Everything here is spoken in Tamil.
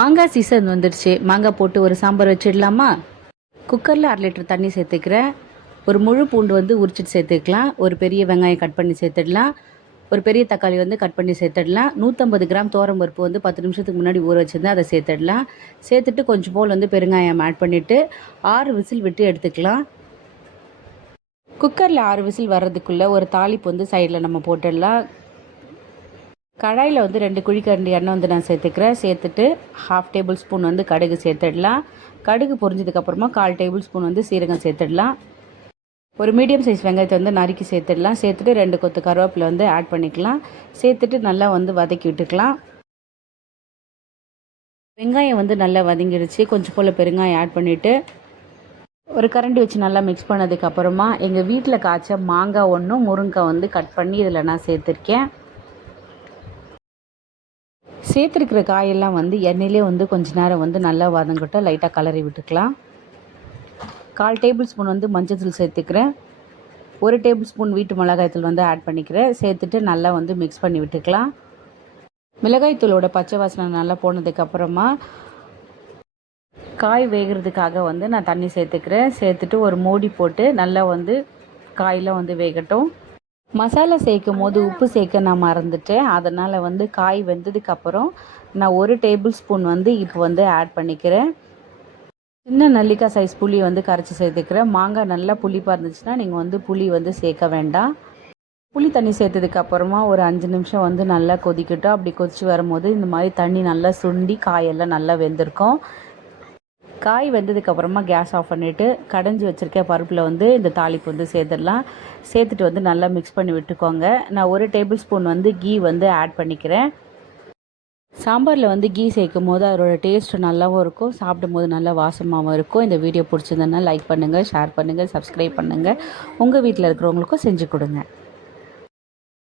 மாங்காய் சீசன் வந்துடுச்சு. மாங்காய் போட்டு ஒரு சாம்பார் வச்சிடலாமா? குக்கரில் 1/2 லிட்டர் தண்ணி சேர்த்துக்கிறேன். ஒரு முழு பூண்டு வந்து உரிச்சிட்டு சேர்த்துக்கலாம். ஒரு பெரிய வெங்காயம் கட் பண்ணி சேர்த்துடலாம். ஒரு பெரிய தக்காளி வந்து கட் பண்ணி சேர்த்துடலாம். 150 கிராம் துவரம் பருப்பு வந்து 10 நிமிஷத்துக்கு முன்னாடி ஊற வச்சுருந்தேன், அதை சேர்த்துடலாம். சேர்த்துட்டு கொஞ்சம் போல் வந்து பெருங்காயம் ஆட் பண்ணிவிட்டு 6 விசில் விட்டு எடுத்துக்கலாம். குக்கரில் 6 விசில் வர்றதுக்குள்ளே ஒரு தாளிப்பு வந்து சைடில் நம்ம போட்டுடலாம். கடாயில் வந்து 2 குழிக்கரண்டி எண்ணெய் வந்து நான் சேர்த்துக்கிறேன். சேர்த்துட்டு 1/2 டேபிள் ஸ்பூன் வந்து கடுகு சேர்த்துடலாம். கடுகு பொரிஞ்சதுக்கப்புறமா 1/4 டேபிள் ஸ்பூன் வந்து சீரகம் சேர்த்துடலாம். ஒரு மீடியம் சைஸ் வெங்காயத்தை வந்து நறுக்கி சேர்த்துடலாம். சேர்த்துட்டு 2 கொத்து கருவேப்பிலை வந்து ஆட் பண்ணிக்கலாம். சேர்த்துட்டு நல்லா வந்து வதக்கி விட்டுக்கலாம். வெங்காயம் வந்து நல்லா வதங்கிடுச்சு. கொஞ்சம் போல் பெருங்காயம் ஆட் பண்ணிவிட்டு ஒரு கரண்டி வச்சு நல்லா மிக்ஸ் பண்ணதுக்கப்புறமா எங்கள் வீட்டில் காய்ச்ச மாங்காய் ஒன்றும் முருங்கைக்காய் வந்து கட் பண்ணி இதில் நான் சேர்த்துருக்கேன். சேர்த்துருக்கிற காயெல்லாம் வந்து எண்ணெயிலே வந்து கொஞ்ச நேரம் வந்து நல்லா வதங்கட்டும். லைட்டாக கலரி விட்டுக்கலாம். 1/4 டேபிள் ஸ்பூன் வந்து மஞ்சள் தூள் சேர்த்துக்கிறேன். 1 டேபிள் ஸ்பூன் வீட்டு மிளகாய்த்தூள் வந்து ஆட் பண்ணிக்கிறேன். சேர்த்துட்டு நல்லா வந்து மிக்ஸ் பண்ணி விட்டுக்கலாம். மிளகாய்த்தூளோட பச்சை வாசனை நல்லா போனதுக்கப்புறமா காய் வேகிறதுக்காக வந்து நான் தண்ணி சேர்த்துக்கிறேன். சேர்த்துட்டு ஒரு மூடி போட்டு நல்லா வந்து காயெல்லாம் வந்து வேகட்டும். மசாலா சேர்க்கும் போது உப்பு சேர்க்க நான் மறந்துட்டேன். அதனால் வந்து காய் வெந்ததுக்கப்புறம் நான் 1 டேபிள் ஸ்பூன் வந்து இப்போ வந்து ஆட் பண்ணிக்கிறேன். சின்ன நெல்லிக்காய் சைஸ் புளி வந்து கரைச்சி சேர்த்துக்கிறேன். மாங்காய் நல்லா புளிப்பாக இருந்துச்சுன்னா நீங்கள் வந்து புளி வந்து சேர்க்க வேண்டாம். புளி தண்ணி சேர்த்ததுக்கப்புறமா ஒரு 5 நிமிஷம் வந்து நல்லா கொதிக்கட்டும். அப்படி கொதிச்சு வரும்போது இந்த மாதிரி தண்ணி நல்லா சுண்டி காயெல்லாம் நல்லா வெந்திருக்கும். காய் வெந்ததுக்கப்புறமா கேஸ் ஆஃப் பண்ணிவிட்டு கடைஞ்சி வச்சுருக்க பருப்பில் வந்து இந்த தாளிப்பு வந்து சேர்த்துடலாம். சேர்த்துட்டு வந்து நல்லா மிக்ஸ் பண்ணி விட்டுக்கோங்க. நான் 1 டேபிள் ஸ்பூன் வந்து கீ வந்து ஆட் பண்ணிக்கிறேன். சாம்பாரில் வந்து கீ சேர்க்கும் போது அதோட டேஸ்ட் நல்லாவும் இருக்கும், சாப்பிடும் போது நல்லா வாசமாகவும் இருக்கும். இந்த வீடியோ பிடிச்சிருந்ததுன்னா லைக் பண்ணுங்கள், ஷேர் பண்ணுங்கள், சப்ஸ்கிரைப் பண்ணுங்கள். உங்கள் வீட்டில் இருக்கிறவங்களுக்கும் செஞ்சு கொடுங்க.